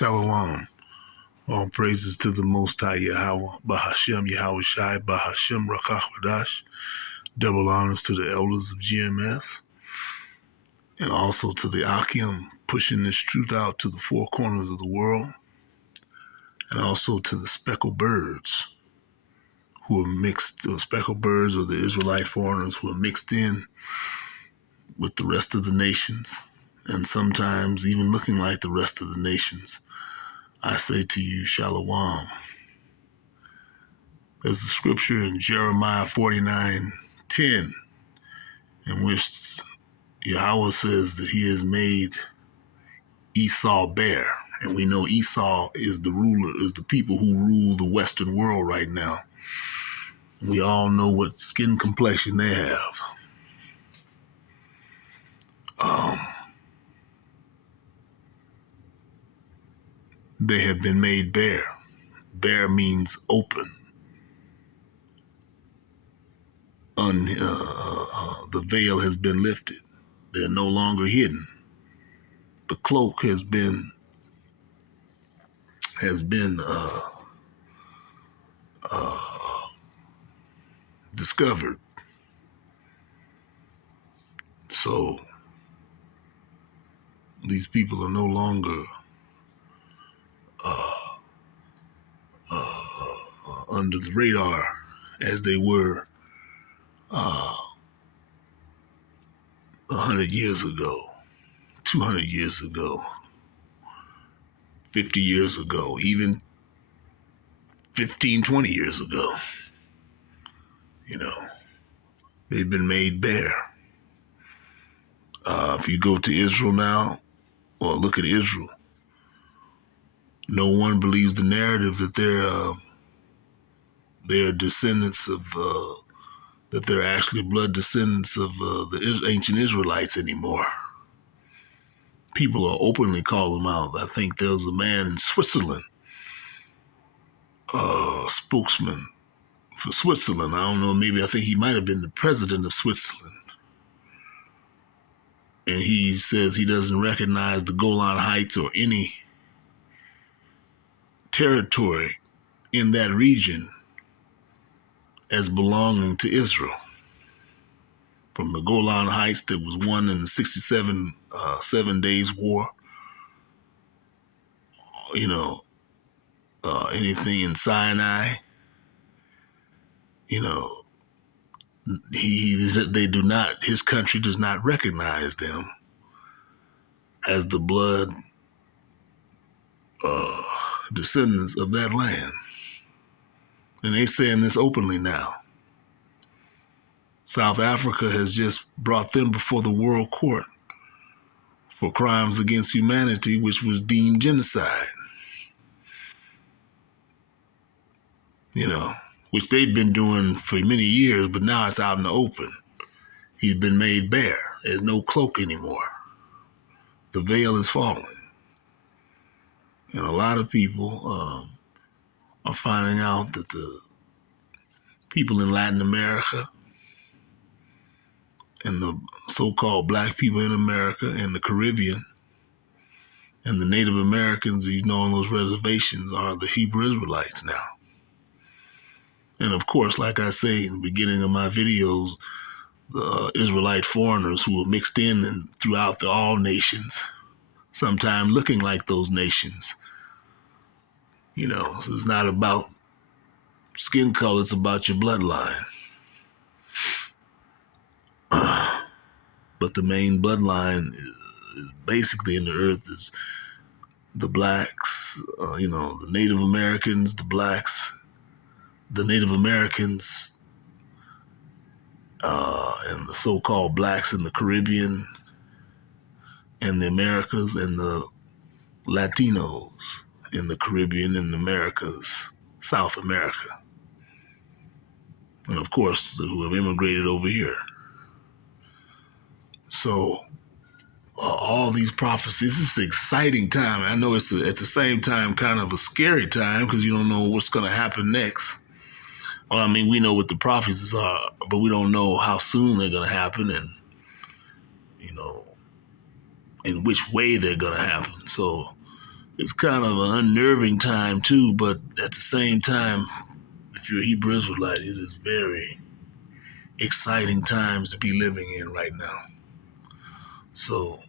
Shalom. All praises to the Most High Yahweh, Bahashem Yahweh Shai, Bahashem Rakach Wadash. Double honors to the elders of GMS, and also to the Akim pushing this truth out to the four corners of the world, and also to the speckled birds who are mixed, the speckled birds or the Israelite foreigners who are mixed in with the rest of the nations, and sometimes even looking like the rest of the nations. I say to you, Shalom. There's a scripture in Jeremiah 49:10 in which Yahweh says that he has made Esau bare. And we know Esau is the people who rule the Western world right now. We all know what skin complexion they have. They have been made bare. Bare means open. The veil has been lifted. They're no longer hidden. The cloak has been discovered. So these people are no longer under the radar as they were 100 years ago, 200 years ago, 50 years ago, even 15, 20 years ago. They've been made bare. If you go to Israel now, or look at Israel, no one believes the narrative that they're descendants of, that they're actually blood descendants of the ancient Israelites anymore. People are openly calling them out. I think there was a man in Switzerland, spokesman for Switzerland. I don't know, I think he might have been the president of Switzerland. And he says he doesn't recognize the Golan Heights or any territory in that region as belonging to Israel. From the Golan Heights that was won in the 67 7 Days War, anything in Sinai, his country does not recognize them as the blood descendants of that land. And they're saying this openly now. South Africa has just brought them before the World Court for crimes against humanity, which was deemed genocide. Which they've been doing for many years, but now it's out in the open. He's been made bare. There's no cloak anymore. The veil is falling. And a lot of people are finding out that the people in Latin America and the so-called black people in America and the Caribbean and the Native Americans, on those reservations are the Hebrew Israelites now. And of course, like I say in the beginning of my videos, the Israelite foreigners who are mixed in and throughout all nations, sometimes looking like those nations. So it's not about skin color, it's about your bloodline. But the main bloodline is basically in the earth is the blacks, the Native Americans, the blacks, the Native Americans, and the so-called blacks in the Caribbean and the Americas, and the Latinos in the Caribbean and the Americas, South America. And of course, who have immigrated over here. So all these prophecies, this is an exciting time. I know it's at the same time kind of a scary time because you don't know what's going to happen next. Well, we know what the prophecies are, but we don't know how soon they're going to happen and, in which way they're going to happen. So It's kind of an unnerving time too, but at the same time, if you're a Hebrew Israelite, it is very exciting times to be living in right now. So,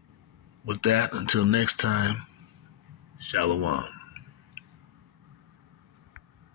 with that, until next time, Shalom.